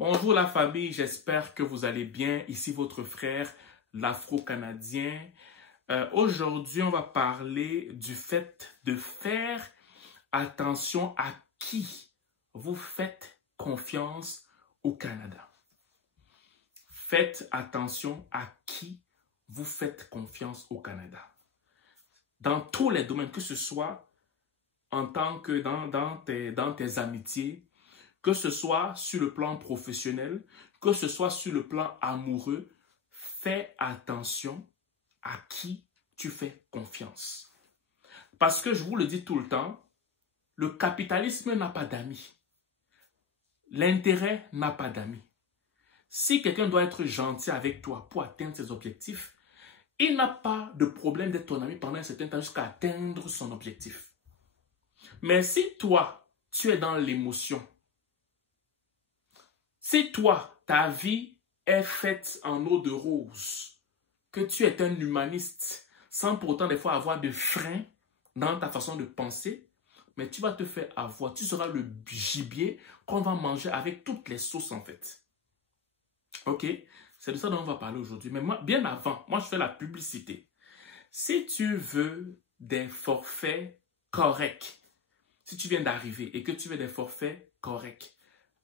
Bonjour la famille, j'espère que vous allez bien. Ici votre frère, l'Afro-Canadien. Aujourd'hui, on va parler du fait de faire attention à qui vous faites confiance au Canada. Faites attention à qui vous faites confiance au Canada. Dans tous les domaines, que ce soit en tant que dans tes amitiés, que ce soit sur le plan professionnel, que ce soit sur le plan amoureux, fais attention à qui tu fais confiance. Parce que je vous le dis tout le temps, le capitalisme n'a pas d'amis. L'intérêt n'a pas d'amis. Si quelqu'un doit être gentil avec toi pour atteindre ses objectifs, il n'a pas de problème d'être ton ami pendant un certain temps jusqu'à atteindre son objectif. Mais si toi, tu es dans l'émotion, si toi, ta vie est faite en eau de rose, que tu es un humaniste, sans pour autant des fois avoir de freins dans ta façon de penser, mais tu vas te faire avoir, tu seras le gibier qu'on va manger avec toutes les sauces en fait. Ok? C'est de ça dont on va parler aujourd'hui. Mais moi, bien avant, moi je fais la publicité. Si tu veux des forfaits corrects, si tu viens d'arriver et que tu veux des forfaits corrects,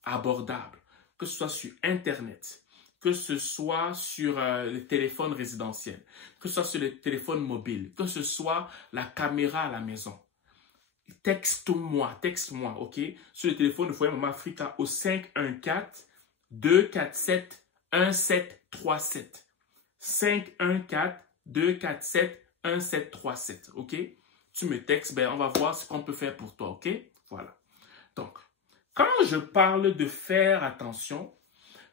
abordables, que ce soit sur Internet, que ce soit sur le téléphone résidentiel, que ce soit sur le téléphone mobile, que ce soit la caméra à la maison, texte-moi, ok? Sur le téléphone de Foyer Maman Africa au 514-247-1737. 514-247-1737, ok? Tu me textes, ben on va voir ce qu'on peut faire pour toi, ok? Voilà. Donc, quand je parle de faire attention,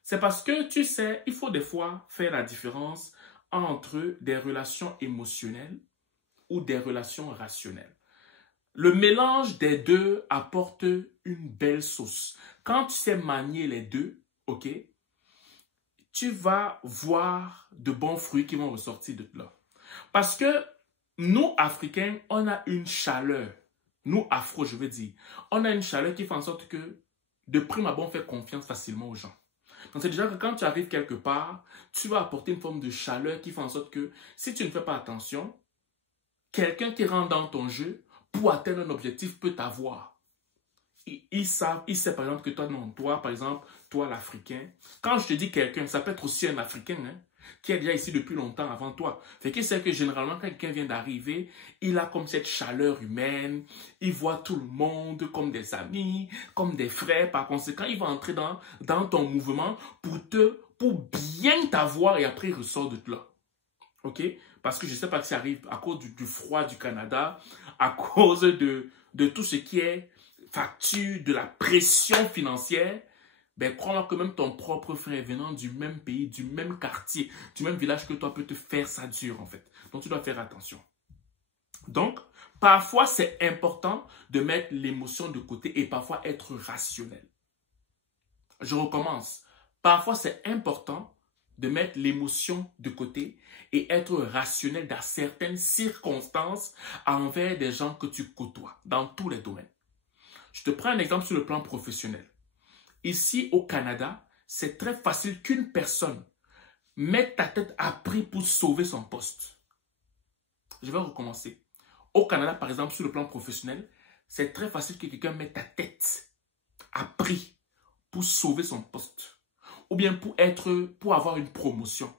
c'est parce que, tu sais, il faut des fois faire la différence entre des relations émotionnelles ou des relations rationnelles. Le mélange des deux apporte une belle sauce. Quand tu sais manier les deux, ok, tu vas voir de bons fruits qui vont ressortir de là. Parce que nous, Africains, on a une chaleur. Nous, Afro, je veux dire. On a une chaleur qui fait en sorte que, de prime abord, on fait confiance facilement aux gens. Donc, c'est déjà que quand tu arrives quelque part, tu vas apporter une forme de chaleur qui fait en sorte que, si tu ne fais pas attention, quelqu'un qui rentre dans ton jeu, pour atteindre un objectif, peut t'avoir. Il sait par exemple que toi, non, toi, par exemple, toi, l'Africain, quand je te dis quelqu'un, ça peut être aussi un Africain, hein, qui est déjà ici depuis longtemps avant toi. Fait qu'il sait que généralement, quand quelqu'un vient d'arriver, il a comme cette chaleur humaine, il voit tout le monde comme des amis, comme des frères. Par conséquent, il va entrer dans ton mouvement pour bien t'avoir et après il ressort de là. Ok? Parce que je ne sais pas si ça arrive à cause du froid du Canada, à cause de tout ce qui est facture, de la pression financière. Ben, crois-moi que même ton propre frère venant du même pays, du même quartier, du même village que toi peut te faire ça dur en fait. Donc tu dois faire attention. Donc, parfois c'est important de mettre l'émotion de côté et parfois être rationnel. Je recommence. Parfois c'est important de mettre l'émotion de côté et être rationnel dans certaines circonstances envers des gens que tu côtoies, dans tous les domaines. Je te prends un exemple sur le plan professionnel. Ici, au Canada, c'est très facile qu'une personne mette ta tête à prix pour sauver son poste. Je vais recommencer. Au Canada, par exemple, sur le plan professionnel, c'est très facile que quelqu'un mette ta tête à prix pour sauver son poste. Ou bien pour avoir une promotion.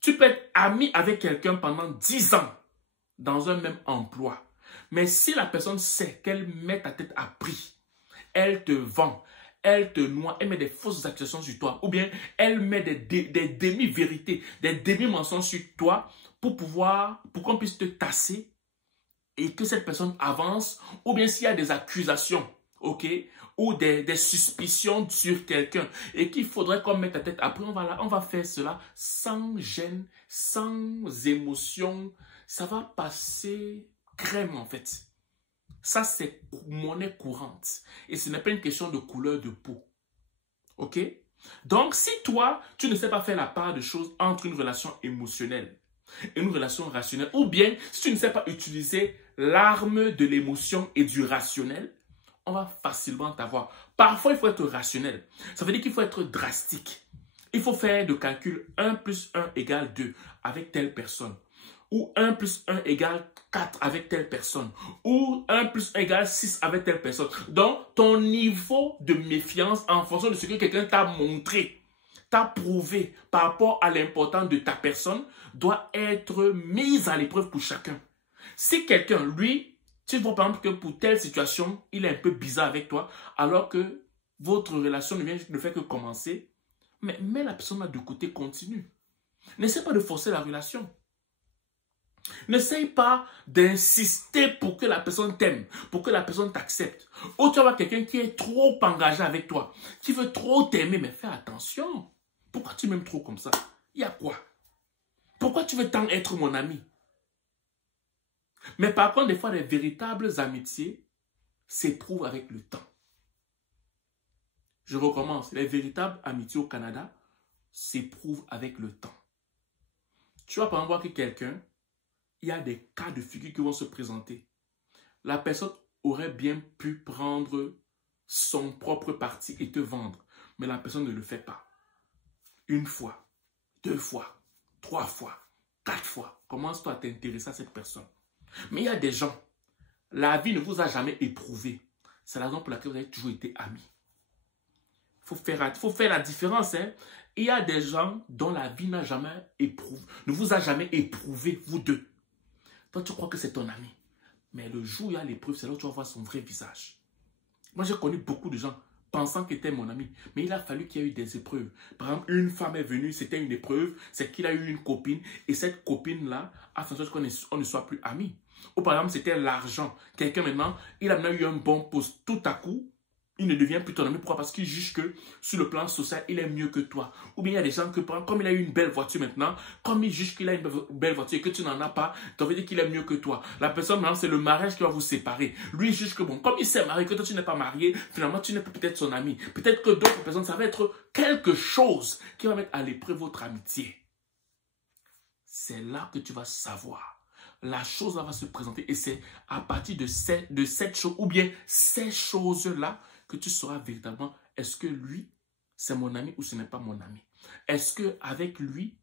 Tu peux être ami avec quelqu'un pendant 10 ans dans un même emploi. Mais si la personne sait qu'elle met ta tête à prix, elle te vend, elle te noie, elle met des fausses accusations sur toi, ou bien elle met des demi-vérités, des demi-mensonges sur toi pour qu'on puisse te tasser et que cette personne avance, ou bien s'il y a des accusations, ok, ou des suspicions sur quelqu'un et qu'il faudrait qu'on mette ta tête. Après, on va faire cela sans gêne, sans émotion. Ça va passer crème en fait. Ça, c'est monnaie courante. Et ce n'est pas une question de couleur de peau. Ok? Donc, si toi, tu ne sais pas faire la part de choses entre une relation émotionnelle et une relation rationnelle, ou bien si tu ne sais pas utiliser l'arme de l'émotion et du rationnel, on va facilement t'avoir. Parfois, il faut être rationnel. Ça veut dire qu'il faut être drastique. Il faut faire le calcul 1 plus 1 égale 2 avec telle personne. Ou 1 plus 1 égale 4 avec telle personne. Ou 1 plus 1 égale 6 avec telle personne. Donc, ton niveau de méfiance en fonction de ce que quelqu'un t'a montré, t'a prouvé par rapport à l'importance de ta personne, doit être mis à l'épreuve pour chacun. Si quelqu'un, lui, tu vois par exemple que pour telle situation, il est un peu bizarre avec toi, alors que votre relation ne fait que commencer, mais mets la personne là de côté, continue. N'essaie pas de forcer la relation. N'essaye pas d'insister pour que la personne t'aime, pour que la personne t'accepte. Ou tu vas voir quelqu'un qui est trop engagé avec toi, qui veut trop t'aimer, mais fais attention. Pourquoi tu m'aimes trop comme ça? Il y a quoi? Pourquoi tu veux tant être mon ami? Mais par contre, des fois, les véritables amitiés s'éprouvent avec le temps. Je recommence. Les véritables amitiés au Canada s'éprouvent avec le temps. Tu vas par exemple voir que quelqu'un, il y a des cas de figure qui vont se présenter. La personne aurait bien pu prendre son propre parti et te vendre. Mais la personne ne le fait pas. Une fois, 2 fois, 3 fois, 4 fois. Commence-toi à t'intéresser à cette personne. Mais il y a des gens, la vie ne vous a jamais éprouvé. C'est la raison pour laquelle vous avez toujours été amis. Il faut faire la différence. Hein? Il y a des gens dont la vie n'a jamais éprouvé, ne vous a jamais éprouvé, vous deux. Toi, tu crois que c'est ton ami. Mais le jour où il y a l'épreuve, c'est là où tu vas voir son vrai visage. Moi, j'ai connu beaucoup de gens pensant qu'il était mon ami. Mais il a fallu qu'il y ait eu des épreuves. Par exemple, une femme est venue, c'était une épreuve. C'est qu'il a eu une copine. Et cette copine-là a fait en sorte qu'on ne soit plus amis. Ou par exemple, c'était l'argent. Quelqu'un maintenant, il a maintenant eu un bon poste. Tout à coup, il ne devient plus ton ami. Pourquoi? Parce qu'il juge que sur le plan social, il est mieux que toi. Ou bien il y a des gens que, comme il a eu une belle voiture maintenant, comme il juge qu'il a une belle voiture et que tu n'en as pas, ça veut dire qu'il est mieux que toi. La personne maintenant, c'est le mariage qui va vous séparer. Lui, il juge que bon, comme il s'est marié, que toi tu n'es pas marié, finalement tu n'es peut-être son ami. Peut-être que d'autres personnes, ça va être quelque chose qui va mettre à l'épreuve votre amitié. C'est là que tu vas savoir. La chose là va se présenter et c'est à partir de cette chose ou bien ces choses-là que tu sauras véritablement est-ce que lui, c'est mon ami ou ce n'est pas mon ami. Est-ce qu'avec lui,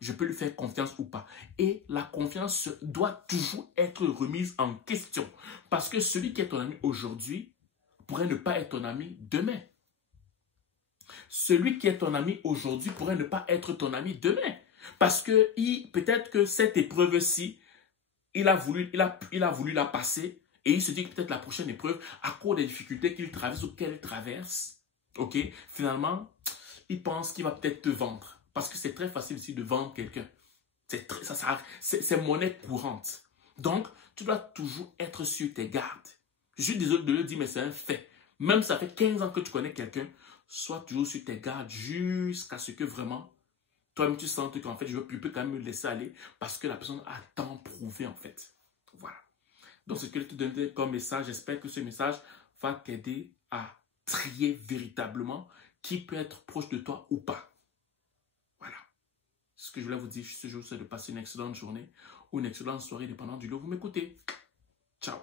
je peux lui faire confiance ou pas. Et la confiance doit toujours être remise en question. Parce que celui qui est ton ami aujourd'hui pourrait ne pas être ton ami demain. Celui qui est ton ami aujourd'hui pourrait ne pas être ton ami demain. Parce que peut-être que cette épreuve-ci, il a voulu la passer et il se dit que peut-être la prochaine épreuve, à cause des difficultés qu'il traverse ou qu'elle traverse, ok, finalement, il pense qu'il va peut-être te vendre. Parce que c'est très facile ici de vendre quelqu'un. C'est monnaie courante. Donc, tu dois toujours être sur tes gardes. Je suis désolé de le dire, mais c'est un fait. Même si ça fait 15 ans que tu connais quelqu'un, sois toujours sur tes gardes jusqu'à ce que vraiment, toi-même tu sens qu'en fait, je peux quand même me laisser aller parce que la personne a tant prouvé en fait. Voilà. Donc, ce que je te donne comme message, j'espère que ce message va t'aider à trier véritablement qui peut être proche de toi ou pas. Voilà. Ce que je voulais vous dire ce jour, c'est de passer une excellente journée ou une excellente soirée, dépendant du lieu où vous m'écoutez. Ciao.